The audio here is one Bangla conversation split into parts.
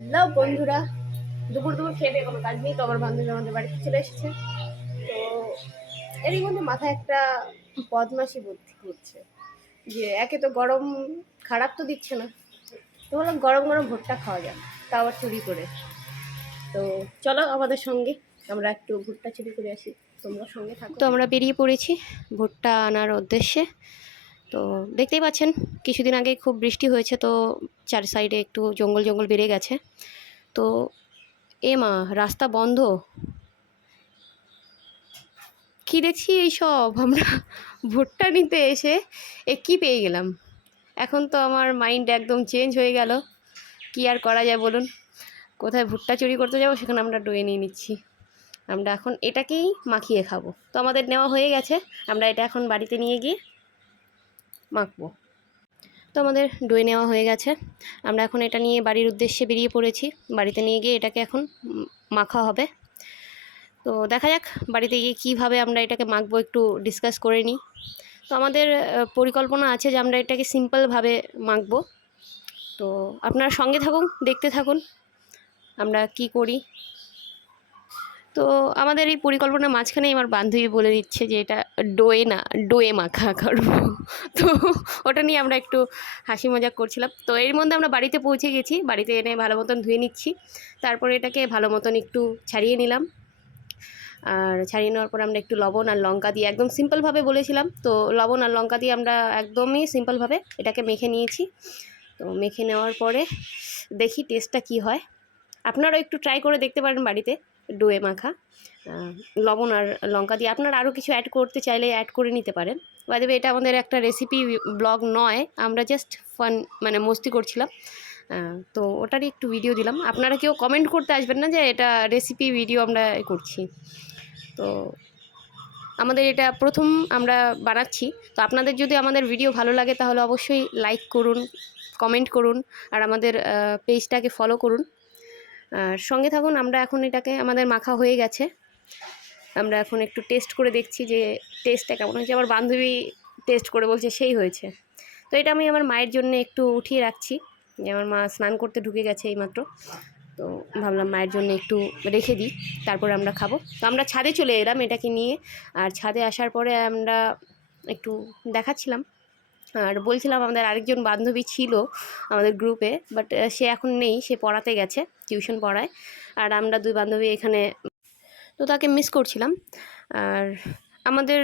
হ্যালো বন্ধুরা, দুপুর দুপুর খেয়ে কোনো কাজ নেই, তো আমার বান্ধবী আমাদের বাড়িতে চলে এসেছে। তো এরই মধ্যে মাথায় একটা বদমাশি বুদ্ধি করছে যে একে তো গরম খারাপ তো দিচ্ছে না, তো বললাম গরম গরম ভুট্টা খাওয়া যাক, তা আবার চুরি করে। তো চলো আমাদের সঙ্গে, আমরা একটু ভুট্টা চুরি করে আসি, তোমরা সঙ্গে থাকো। তো আমরা বেরিয়ে পড়েছি ভুট্টা আনার উদ্দেশ্যে। তো দেখতেই পাচ্ছেন কিছুদিন আগে খুব বৃষ্টি হয়েছে, তো চার সাইডে একটু জঙ্গল জঙ্গল বেড়ে গেছে। তো এ মা, রাস্তা বন্ধ, কি দেখছি এইসব আমরা ভুট্টা নিতে এসে কি পেয়ে গেলাম। এখন তো আমার মাইন্ড একদম চেঞ্জ হয়ে গেল, কি আর করা যায় বলুন। কোথায় ভুট্টা চুরি করতে যাবো, সেখানে আমরা ডয়ে নিয়ে নিচ্ছি। আমরা এখন এটাকেই মাখিয়ে খাবো। তো আমাদের নেওয়া হয়ে গেছে, আমরা এটা এখন বাড়িতে নিয়ে গিয়ে মাখবো। তো আমাদের ডয়ে নেওয়া হয়ে গেছে, আমরা এখন এটা নিয়ে বাড়ির উদ্দেশ্যে বেরিয়ে পড়েছি। বাড়িতে নিয়ে গিয়ে এটাকে এখন মাখা হবে। তো দেখা যাক বাড়িতে গিয়ে কীভাবে আমরা এটাকে মাখবো, একটু ডিসকাস করে নিই। তো আমাদের পরিকল্পনা আছে যে আমরা এটাকে সিম্পলভাবে মাখবো। তো আপনারা সঙ্গে থাকুন, দেখতে থাকুন আমরা কি করি। তো আমাদের এই পরিকল্পনার মাঝখানেই আমার বান্ধবী বলে দিচ্ছে যে এটা ডোয়ে না, ডোয়ে মাখা করবো। তো ওটা নিয়ে আমরা একটু হাসি মজাক করছিলাম। তো এর মধ্যে আমরা বাড়িতে পৌঁছে গেছি, বাড়িতে এনে ভালো মতন ধুয়ে নিচ্ছি। তারপরে এটাকে ভালো মতন একটু ছাড়িয়ে নিলাম, আর ছাড়িয়ে নেওয়ার পর আমরা একটু লবণ আর লঙ্কা দিয়ে, একদম সিম্পলভাবে বলেছিলাম, তো লবণ আর লঙ্কা দিয়ে আমরা একদমই সিম্পলভাবে এটাকে মেখে নিয়েছি। তো মেখে নেওয়ার পরে দেখি টেস্টটা কি হয়। আপনারাও একটু ট্রাই করে দেখতে পারেন বাড়িতে ডোয়ে মাখা লবণ আর লঙ্কা দিয়ে। আপনারা আরও কিছু অ্যাড করতে চাইলে অ্যাড করে নিতে পারেন। বাই দ্য ওয়ে, এটা আমাদের একটা রেসিপি ব্লগ নয়, আমরা জাস্ট ফান মানে মস্তি করছিলাম। তো ওটারই একটু ভিডিও দিলাম। আপনারা কেউ কমেন্ট করতে আসবেন না যে এটা রেসিপি ভিডিও আমরা করছি। তো আমাদের এটা প্রথম আমরা বানাচ্ছি। তো আপনাদের যদি আমাদের ভিডিও ভালো লাগে তাহলে অবশ্যই লাইক করুন, কমেন্ট করুন, আর আমাদের পেজটাকে ফলো করুন, আর সঙ্গে থাকুন। আমরা এখন এটাকে, আমাদের মাখা হয়ে গেছে, আমরা এখন একটু টেস্ট করে দেখছি যে টেস্টটা কেমন হয়েছে। আমার বান্ধবী টেস্ট করে বলছে সেই হয়েছে। তো এটা আমি আমার মায়ের জন্য একটু উঠিয়ে রাখছি, যে আমার মা স্নান করতে ঢুকে গেছে এইমাত্র। তো ভাবলাম মায়ের জন্য একটু রেখে দিই, তারপরে আমরা খাবো। তো আমরা ছাদে চলে এলাম এটাকে নিয়ে, আর ছাদে আসার পরে আমরা একটু দেখাচ্ছিলাম আর বলছিলাম। আমাদের আরেকজন বান্ধবী ছিল আমাদের গ্রুপে, বাট সে এখন নেই, সে পড়াতে গেছে, টিউশন পড়ায়। আর আমরা দুই বান্ধবী এখানে, তো তাকে মিস করছিলাম। আর আমাদের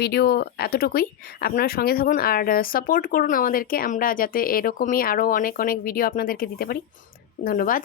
ভিডিও এতটুকুই, আপনারা সঙ্গে থাকুন আর সাপোর্ট করুন আমাদেরকে, আমরা যাতে এরকমই আরও অনেক অনেক ভিডিও আপনাদেরকে দিতে পারি। ধন্যবাদ।